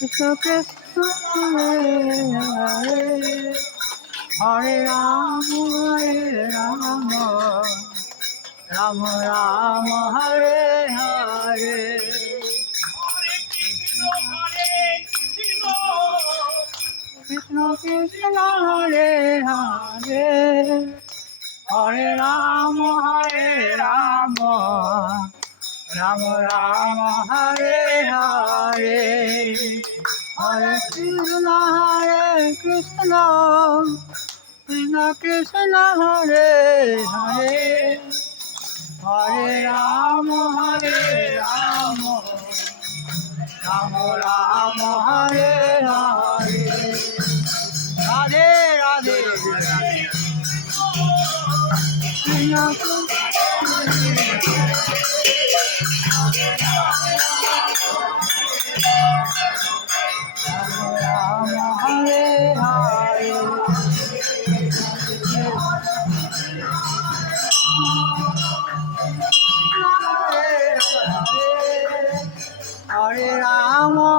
Krishna Krishna Hare Hare Hare Rama Hare Rama Rama Rama Hare Hare Krishna Krishna Hare Hare Hare Rama Hare Rama Rama Rama Hare Hare Hare Krishna Krishna Krishna Hare Hare Hare Rama Rama Rama Hare Hare Radhe Radhe Krishna Rama Hare Hare Hare Rama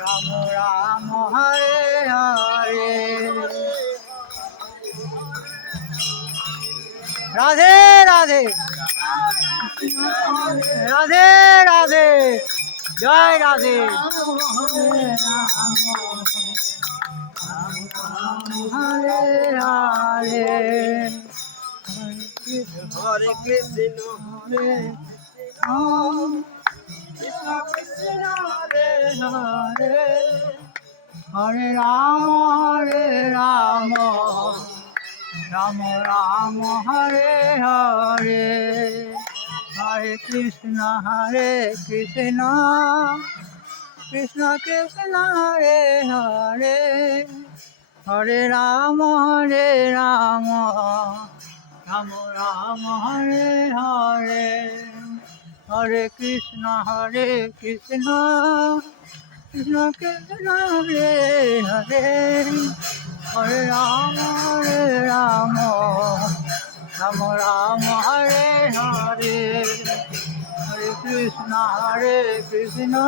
Rama Rama Hare Hare Radhe Radhe Radhe Radhe Jai Radhe Hare Hare Hare Krishna Hare Krishna Krishna Hare Hare Hare Rama Rama Rama Hare Hare Hare Krishna Krishna Krishna Hare Hare Hare Rama Rama Rama Hare Hare Hare Krishna Krishna Krishna Hare Hare Hare Rama Rama Rama Hare Hare Hare Krishna Krishna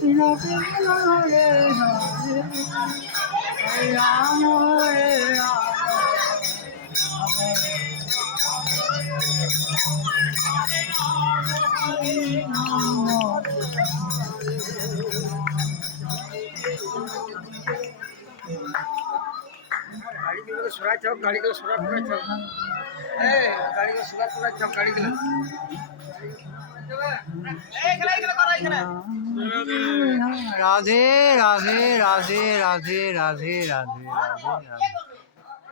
Krishna Hare Hare Hare Rama गाड़ी सुरात चौक गाड़ी को सुरात पूरा चौक गाड़ी को सुरात पूरा चौक गाड़ी को राधे राधे राधे राधे राधे राधे राधे